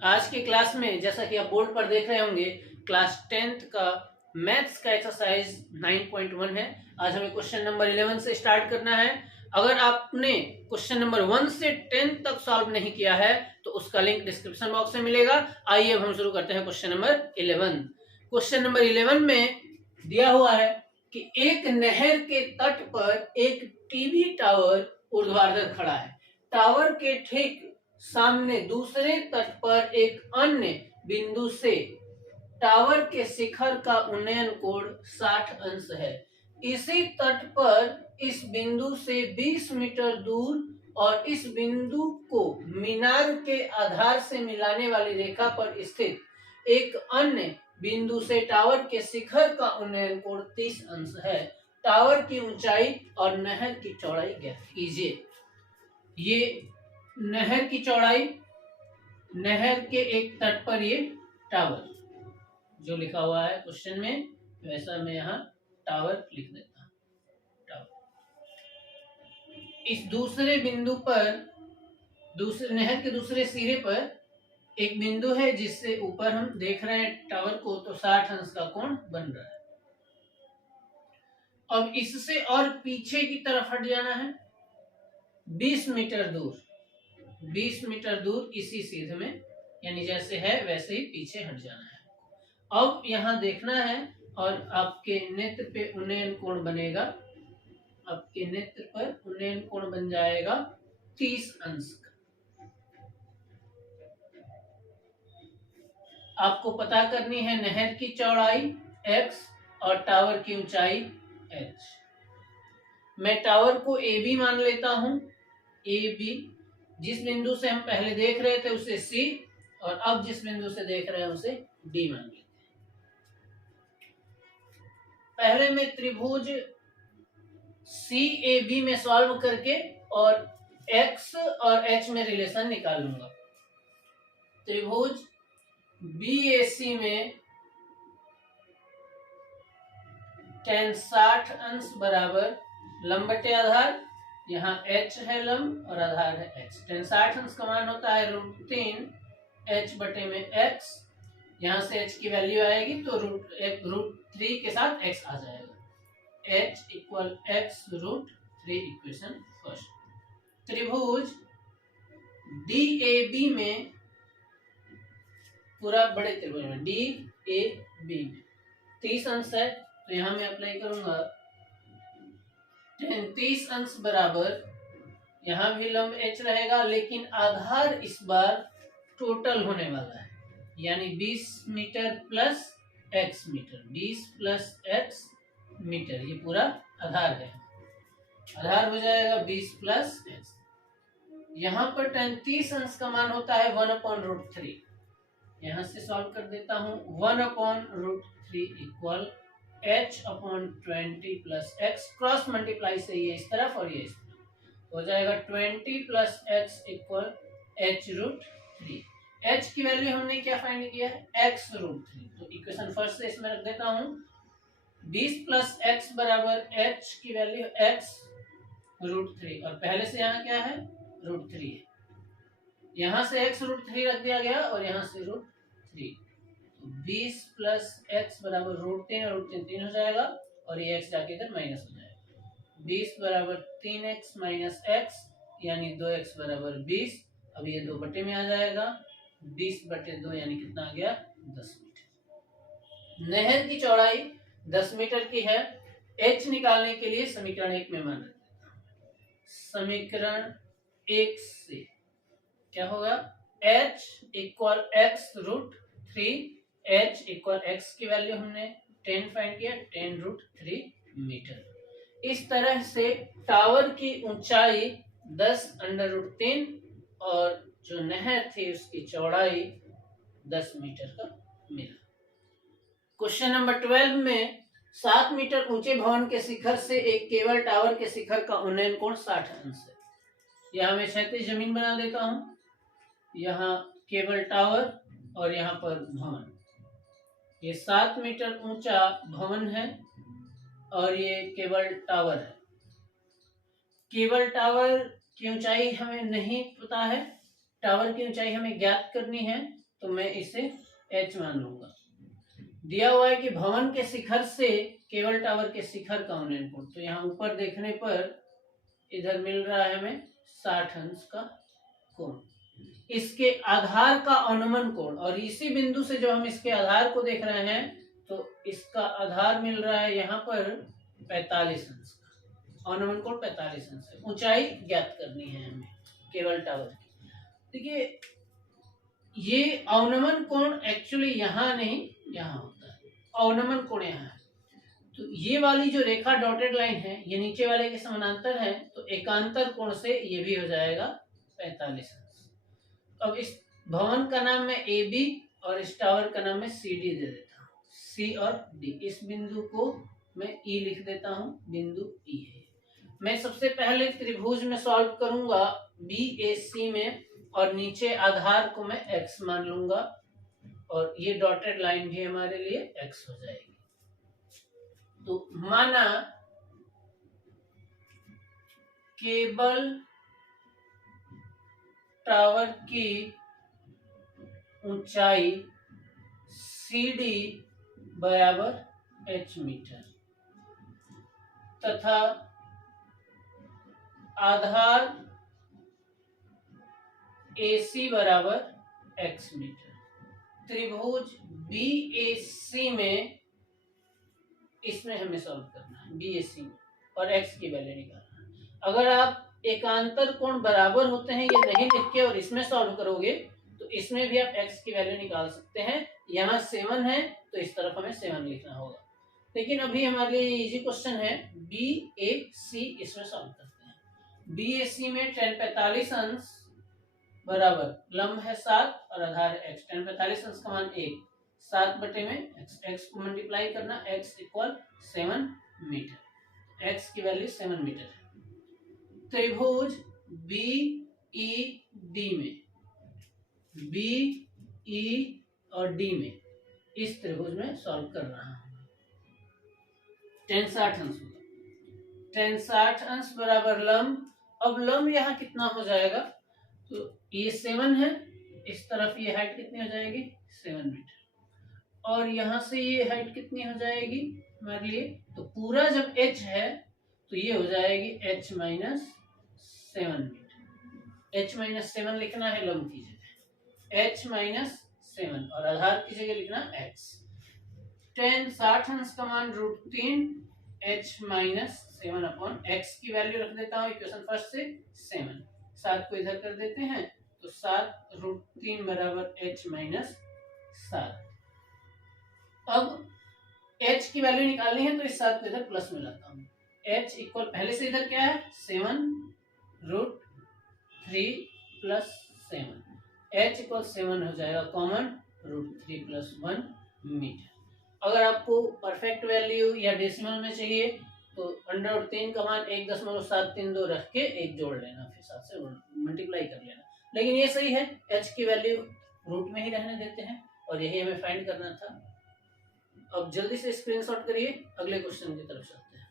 आज के क्लास में जैसा कि आप बोर्ड पर देख रहे होंगे क्लास 10th का मैथ्स का एक्सरसाइज 9.1 है। आज हमें क्वेश्चन नंबर 11 से स्टार्ट करना है। अगर आपने क्वेश्चन नंबर 1 से 10 तक सॉल्व नहीं किया है तो उसका लिंक डिस्क्रिप्शन बॉक्स में मिलेगा। आइए अब हम शुरू करते हैं क्वेश्चन नंबर 11। क्वेश्चन नंबर 11 में दिया हुआ है कि एक नहर के तट पर एक टीवी टावर ऊर्ध्वाधर खड़ा है। टावर के ठीक सामने दूसरे तट पर एक अन्य बिंदु से टावर के शिखर का उन्नयन कोण 60 अंश है। इसी तट पर इस बिंदु से 20 मीटर दूर और इस बिंदु को मीनार के आधार से मिलाने वाली रेखा पर स्थित एक अन्य बिंदु से टावर के शिखर का उन्नयन कोण 30 अंश है। टावर की ऊंचाई और नहर की चौड़ाई ज्ञात कीजिए। ये नहर की चौड़ाई, नहर के एक तट पर ये टावर जो लिखा हुआ है क्वेश्चन में वैसा मैं यहाँ टावर लिख देता हूँ। टावर इस दूसरे बिंदु पर दूसरे नहर के दूसरे सिरे पर एक बिंदु है जिससे ऊपर हम देख रहे हैं टावर को, तो 60 अंश का कोण बन रहा है। अब इससे और पीछे की तरफ हट जाना है 20 मीटर दूर। 20 मीटर दूर इसी सीध में, यानी जैसे है वैसे ही पीछे हट जाना है। अब यहां देखना है और आपके नेत्र पे उन्नयन कोण बनेगा। आपके नेत्र पर उन्नयन कोण बन जाएगा 30 अंश का। आपको पता करनी है नहर की चौड़ाई x और टावर की ऊंचाई h। मैं टावर को ए बी मान लेता हूं। ए बी, जिस बिंदु से हम पहले देख रहे थे उसे C और अब जिस बिंदु से देख रहे हैं उसे D मान लेते हैं। पहले मैं त्रिभुज CAB में सॉल्व करके और X और H में रिलेशन निकालूंगा। त्रिभुज BAC में tan 60 अंश बराबर लंब बटे आधार, यहाँ h है लंब और आधार है x। tan 60 अंश का मान होता है √3 h बटे में x। यहाँ से h की वैल्यू आएगी तो √3 के साथ x आ जाएगा। h equal x √3 equation first. त्रिभुज DAB में, पूरा बड़े त्रिभुज में DAB में 30 अंश है तो यहाँ मैं अप्लाई करूंगा 30 अंश बराबर, यहाँ भी लंब h रहेगा लेकिन आधार इस बार टोटल होने वाला है, यानी 20 metre plus x metre, 20 plus x metre, ये पूरा आधार है। आधार हो जाएगा 20 प्लस x। यहाँ पर tan 30 अंश का मान होता है 1/√3। यहाँ से सॉल्व कर देता हूँ। 1/√3 equal h/20 plus x, cross multiply से ये इस तरफ और ये इस तरफ हो जाएगा 20 plus x equal h√3। h की वैल्यू हमने क्या फाइंड किया है, x√3, तो इक्वेशन फर्स्ट से इसमें रख देता हूँ। 20 प्लस x बराबर h की वैल्यू x√3 और पहले से यहाँ क्या है √3 है, यहाँ से x√3 रख दिया गया और यहाँ से √3, 20 प्लस x बराबर √3 और √3 3 हो जाएगा और ये x जाके इधर माइनस हो जाएगा। 20 बराबर 3x माइनस x यानी 2x बराबर 20। अब ये 2 बटे में आ जाएगा, 20 बटे 2 यानी कितना आ गया 10 मीटर। नहर की चौड़ाई 10 मीटर की है। h निकालने के लिए समीकरण 1 में मान रख देता हूं। समीकरण 1 से क्या होगा, h equal x√3, h equal x की वैल्यू हमने 10 फाइंड किया, 10√3 मीटर। इस तरह से टावर की ऊंचाई 10√3 और जो नहर थी उसकी चौड़ाई 10 मीटर का मिला। क्वेश्चन नंबर 12 में 7 मीटर ऊंचे भवन के शिखर से एक केबल टावर के शिखर का उन्नयन कोण 60 अंश है। यहाँ मैं क्षैतिज जमीन बना देता हूँ। यहाँ केबल टावर और यहाँ पर भवन, ये 7 मीटर ऊंचा भवन है और ये केबल टावर है। केबल टावर की ऊंचाई हमें नहीं पता है, टावर की ऊंचाई हमें ज्ञात करनी है। तो मैं इसे h मान लूंगा। दिया हुआ है कि भवन के शिखर से केबल टावर के शिखर का उन्नयन कोण, तो यहाँ ऊपर देखने पर इधर मिल रहा है हमें 60 अंश का कोण। इसके आधार का अनुमान कोण, और इसी बिंदु से जो हम इसके आधार को देख रहे हैं तो इसका आधार मिल रहा है यहाँ पर 45 अंश का, अनुमान कोण 45 अंश है। ऊंचाई ज्ञात करनी है हमें केबल टावर की। देखिए ये अवनमन कोण एक्चुअली यहाँ नहीं यहाँ होता है, अवनमन कोण यहाँ है। तो ये वाली जो रेखा डॉटेड लाइन है ये नीचे वाले के समानांतर है, तो एकांतर कोण से ये भी हो जाएगा 45 अंश। अब इस भवन का नाम मैं ए बी और इस टावर का नाम मैं सी डी दे देता हूँ, सी और डी। इस बिंदु को मैं ई लिख देता हूँ, बिंदु ई है। मैं सबसे पहले त्रिभुज में सॉल्व करूंगा बी ए सी में, और नीचे आधार को मैं x मान लूंगा, और ये डॉटेड लाइन भी हमारे लिए x हो जाएगी। तो माना केबल टावर की ऊंचाई CD बराबर h मीटर तथा आधार AC बराबर x मीटर। त्रिभुज BAC में इसमें हमें सॉल्व करना है, BAC में, और x की वैल्यू निकालना है। अगर आप एकांतर कोण बराबर होते हैं ये नहीं लिख के और इसमें सॉल्व करोगे तो इसमें भी आप x की वैल्यू निकाल सकते हैं। यहाँ 7 है तो इस तरफ हमें 7 लिखना होगा, लेकिन अभी हमारे लिए इजी क्वेश्चन है BAC, इसमें सॉल्व करते हैं। BAC में tan 45 अंश बराबर लंब है 7 और आधार है x। tan 45 अंश का मान 1, 7 बटे में x को मल्टीप्लाई करना, x इक्वल 7 मीटर, x की वैल्यू 7 मीटर है। त्रिभुज BED में, BE और D में, इस त्रिभुज में सॉल्व कर रहा हूं। tan 60 अंश होगा, tan 60 अंश बराबर लंब। अब लंब यहाँ कितना हो जाएगा, तो ये 7 है, इस तरफ ये हाइट कितनी हो जाएगी 7 मीटर, और यहाँ से ये हाइट कितनी हो जाएगी हमारे लिए, तो पूरा जब h है तो ये हो जाएगी h minus 7 metre. h minus 7 लिखना है लंब की जगह, h माइनस 7, और आधार की जगह लिखना x। tan 60 अंश का मान √3 h माइनस 7 अपॉन x की वैल्यू रख देता हूँ इक्वेशन फर्स्ट से 7, 7 को इधर कर देते हैं तो 7 √3 बराबर h माइनस 7। अब h की वैल्यू निकालनी है तो इस 7 को इधर प्लस में लाता हूँ, h इक्वल पहले से इधर क्या है 7 √3 प्लस 7, h इक्वल 7 हो जाएगा कॉमन √3 प्लस 1 मीटर। अगर आपको परफेक्ट वैल्यू या डेसिमल में चाहिए तो √3 का मान 1.732 रख के 1 जोड़ लेना, फिर 7 से मल्टीप्लाई कर लेना। लेकिन ये सही है, h की वैल्यू रूट में ही रहने देते हैं, और यही हमें फाइंड करना था। अब जल्दी से स्क्रीनशॉट करिए, अगले क्वेश्चन की तरफ चलते हैं।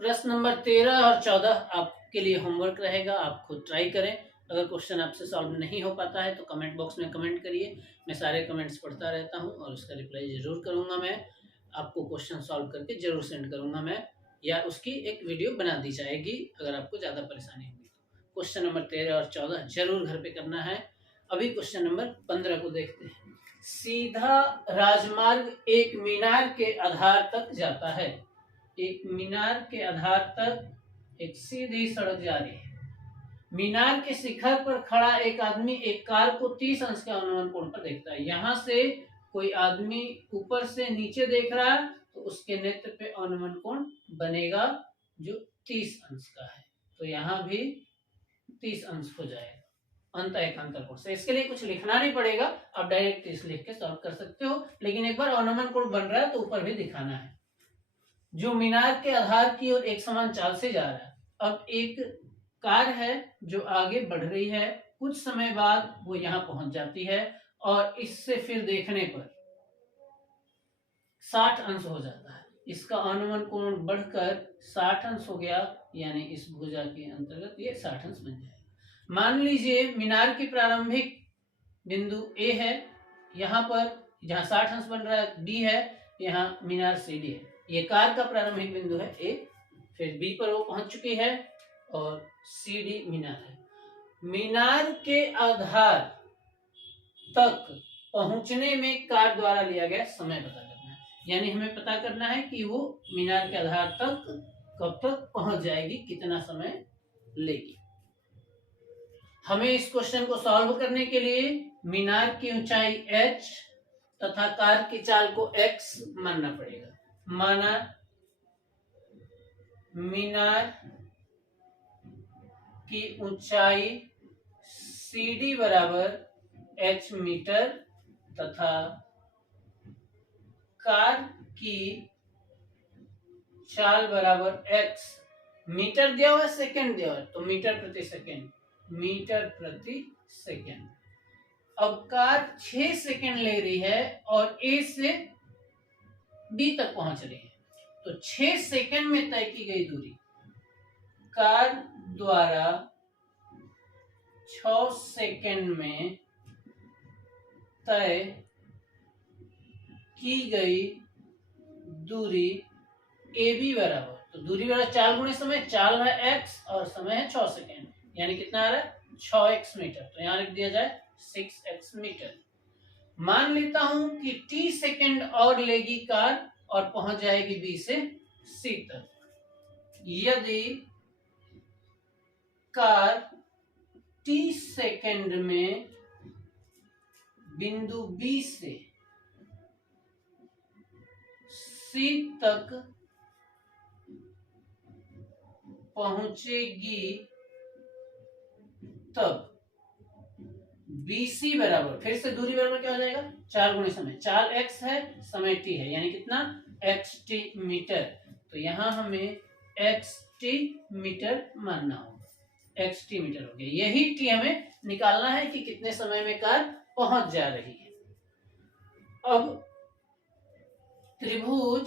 प्रश्न नंबर 13 और 14 आपके लिए होमवर्क रहेगा, आप खुद ट्राई करें। अगर क्वेश्चन आपसे सॉल्व नहीं हो पाता है तो कमेंट बॉक्स में कमेंट करिए, मैं सारे कमेंट्स पढ़ता रहता हूं और उसका रिप्लाई जरूर करूंगा। मैं आपको क्वेश्चन सॉल्व करके जरूर सेंड करूंगा मैं, या उसकी एक वीडियो बना दी जाएगी अगर आपको ज़्यादा परेशानी होगी। क्वेश्चन नंबर 13 और 14 जरूर घर पे करना है। अभी क्वेश्चन नंबर 15 को देखते हैं। सीधा राजमार्ग एक मीनार के आधार तक जाता है, एक मीनार के आधार तक एक सीधी सड़क जा रही है। मीनार के शिखर पर खड़ा एक आदमी एक कार को 30 अंश के अनुमान कोण पर देखता है। यहाँ से कोई आदमी ऊपर से नीचे देख रहा है तो उसके नेत्र पे अनुमान कोण बनेगा जो 30 अंश का है, तो यहाँ भी 30 अंश हो जाएगा अंत एकांतर कोण से। इसके लिए कुछ लिखना नहीं पड़ेगा, आप डायरेक्ट 30 लिख के सॉल्व कर सकते हो, लेकिन एक बार अनुमान कोण बन रहा है तो ऊपर भी दिखाना है। जो मीनार के आधार की ओर एक समान चाल से जा रहा है। अब एक कार है जो आगे बढ़ रही है, कुछ समय बाद वो यहाँ पहुंच जाती है और इससे फिर देखने पर 60 अंश हो जाता है। इसका अनुमान कोण बढ़कर 60 अंश हो गया, यानी इस भुजा के अंतर्गत ये 60 अंश बन जाएगा। मान लीजिए मीनार की प्रारंभिक बिंदु ए है, यहाँ पर जहाँ 60 अंश बन रहा है बी है, यहाँ मीनार सी डी है। ये कार का प्रारंभिक बिंदु है ए, फिर बी पर वो पहुंच चुकी है और सी डी मीनार है। मीनार के आधार तक पहुंचने में कार द्वारा लिया गया समय पता करना है, यानी हमें पता करना है कि वो मीनार के आधार तक कब तक पहुंच जाएगी, कितना समय लेगी। हमें इस क्वेश्चन को सॉल्व करने के लिए मीनार की ऊंचाई h तथा कार की चाल को x मानना पड़ेगा। माना मीनार की ऊंचाई CD बराबर h मीटर तथा कार की चाल बराबर x, मीटर दिया हुआ सेकंड दिया हुआ तो मीटर प्रति सेकंड, मीटर प्रति सेकंड। अब कार 6 सेकंड ले रही है और A से B तक पहुंच रही है, तो 6 सेकंड में तय की गई दूरी कार द्वारा 6 सेकंड में तय की गई दूरी AB बराबर, तो दूरी बराबर चाल गुणे समय, चाल है x और समय है 6 सेकंड, यानी कितना आ रहा है 6x मीटर, तो यहां लिख दिया जाए 6x मीटर। मान लेता हूं कि t सेकंड और लेगी कार और पहुंच जाएगी B से C तक। यदि कार t सेकंड में बिंदु B से C तक पहुंचेगी तब BC बराबर, फिर से दूरी बराबर क्या हो जाएगा, चाल गुणे समय, चाल x है समय t है, यानी कितना xt मीटर, तो यहां हमें xt मीटर मानना होगा, xt मीटर हो गया। यही t हमें निकालना है कि कितने समय में कार पहुंच जा रही है। अब त्रिभुज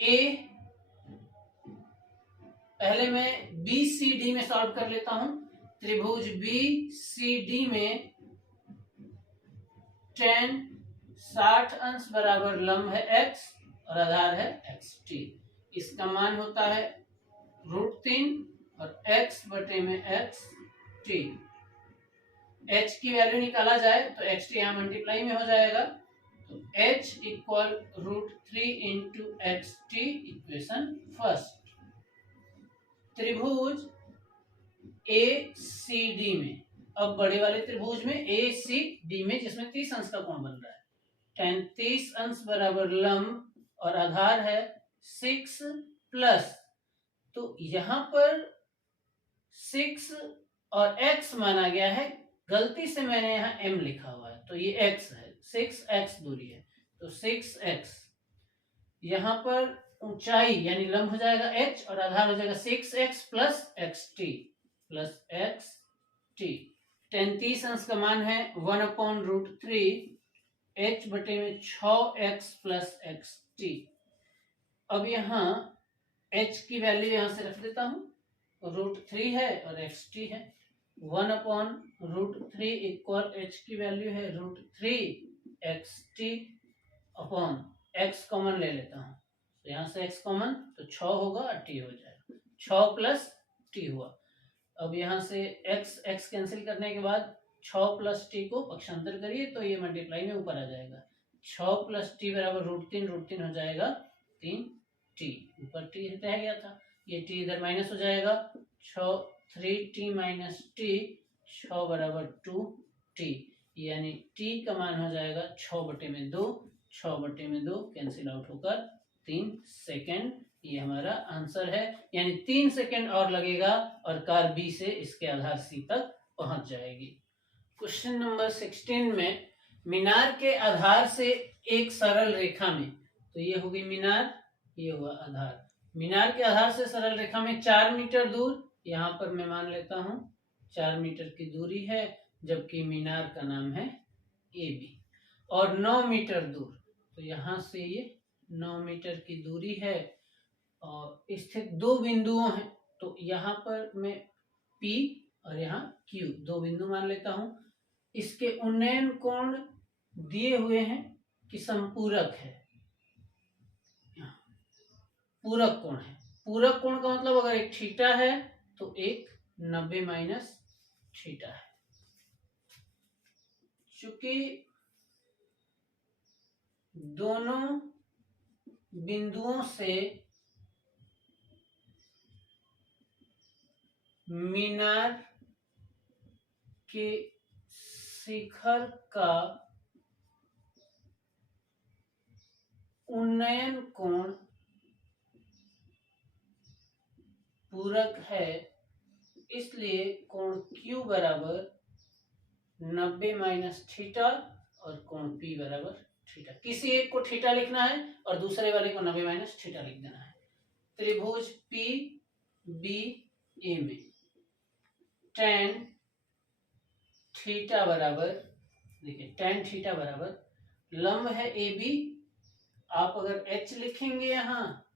A, पहले मैं BCD में सॉल्व कर लेता हूं। त्रिभुज BCD में tan 60 अंश बराबर लंब है x और आधार है xt। इसका मान होता है √3 और x बटे में xt। h की वैल्यू निकाला जाए तो xt यहाँ मल्टीप्लाई में हो जाएगा, तो h equal √3 into xt, equation first. त्रिभुज ACD में, अब बड़े वाले त्रिभुज में ACD में जिसमें 30 अंश का कोण बन रहा है, tan 30 अंश बराबर लंब और आधार है 6 प्लस, तो यहां पर 6 और x माना गया है, गलती से मैंने यहाँ m लिखा हुआ है तो ये x है, 6x दूरी है, तो 6x यहां पर ऊंचाई यानी लंब हो जाएगा h और आधार हो जाएगा 6x plus xt plus xt। tan 30 अंश का मान है 1/√3 h बटे में 6x प्लस xt। अब यहाँ h की वैल्यू यहां से रख देता हूं, √3 है और xt है, 1/√3 इक्वल h की वैल्यू है √3 xt अपॉन x कॉमन ले लेता हूं, तो यहां से x कॉमन तो 6 होगा और t हो जाएगा, 6 प्लस t हुआ। अब यहां से x कैंसिल करने के बाद 6 प्लस t को पक्षांतर करिए तो ये मल्टीप्लाई में ऊपर आ जाएगा, 6 प्लस t बराबर √3 हो जाएगा 3t, ऊपर t रह गया था, ये t इधर माइनस हो जाएगा, 3t माइनस t, 6 बराबर 2t, यानी t का मान हो जाएगा 6 बटे में 2, 6 बटे में 2 कैंसिल आउट होकर 3 सेकेंड, ये हमारा आंसर है, यानी 3 सेकेंड और लगेगा और कार B से इसके आधार C तक पहुंच जाएगी। क्वेश्चन नंबर 16 में मीनार के आधार से एक सरल रेखा में, तो ये होगी मीनार, ये हुआ आधार, मीनार के आधार से सरल रेखा में 4 मीटर दूर, यहाँ पर मैं मान लेता हूँ 4 मीटर की दूरी है, जबकि मीनार का नाम है AB, और 9 मीटर दूर, तो यहाँ से ये 9 मीटर की दूरी है और स्थित 2 बिंदुओं हैं, तो यहाँ पर मैं P और यहाँ Q, दो बिंदु मान लेता हूं। इसके उन्नयन कोण दिए हुए हैं कि संपूरक है, पूरक कोण है। पूरक कोण का मतलब अगर एक थीटा है तो एक 90 माइनस थीटा है। चूंकि दोनों बिंदुओं से मीनार के शिखर का उन्नयन कोण पूरक है, इसलिए कोण Q बराबर 90 माइनस थीटा और कोण P बराबर थीटा। किसी एक को थीटा लिखना है और दूसरे वाले को 90 माइनस थीटा लिख देना है। त्रिभुज P B A में tan थीटा बराबर, देखिए tan थीटा बराबर लंब है AB, आप अगर H लिखेंगे यहाँ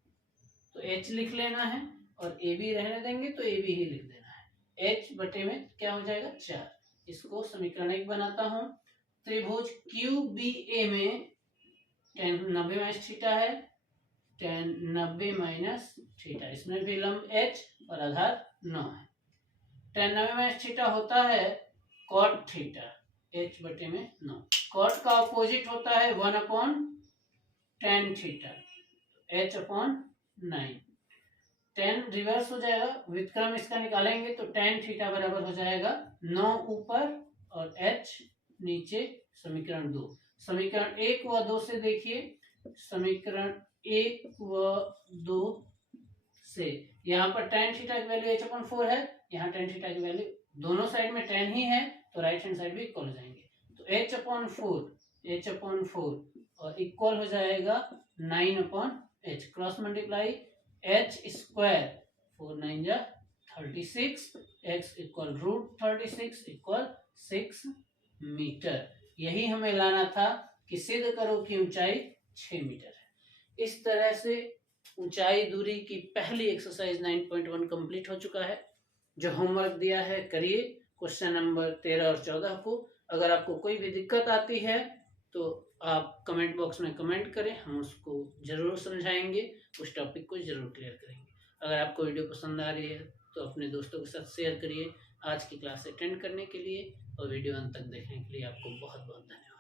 तो H लिख लेना है और AB रहने देंगे तो AB ही लिख देना है। H बटे में क्या हो जाएगा 4। इसको समीकरण 1 बनाता हूं। त्रिभुज QBA में tan 90 माइनस थीटा है, tan 90 माइनस थीटा, इसमें भी लंब H और आधार 9 है। tan 90 माइनस थीटा होता है cot थीटा, H बटे में 9। cot का अपोजिट होता है 1 upon tan theta, H upon 9। tan reverse हो जाएगा, व्युत्क्रम इसका निकालेंगे तो tan थीटा बराबर हो जाएगा 9 ऊपर और H नीचे, समीकरण 2। समीकरण 1 व 2 से देखिए, समीकरण 1 व 2 से यहाँ पर tan थीटा की वैल्यू h/4 है, यहाँ tan थीटा की वैल्यू, दोनों साइड में tan ही है तो राइट हैंड साइड भी इक्वल हो जाएंगे, तो h/4 और इक्वल हो जाएगा 9/h, cross multiply h square 4 9 जा 36, x इक्वल √36 इक्वल 6 मीटर। यही हमें लाना था कि सिद्ध करो कि ऊंचाई 6 मीटर है। इस तरह से ऊंचाई दूरी की पहली एक्सरसाइज 9.1 कंप्लीट हो चुका है। जो होमवर्क दिया है करिए क्वेश्चन नंबर 13 और 14 को। अगर आपको कोई भी दिक्कत आती है तो आप कमेंट बॉक्स में कमेंट करें, हम उसको जरूर समझाएंगे, उस टॉपिक को जरूर क्लियर करेंगे। अगर आपको वीडियो पसंद आ रही है तो अपने दोस्तों के साथ शेयर करिए। आज की क्लास अटेंड करने के लिए और वीडियो अंत तक देखने के लिए आपको बहुत बहुत धन्यवाद।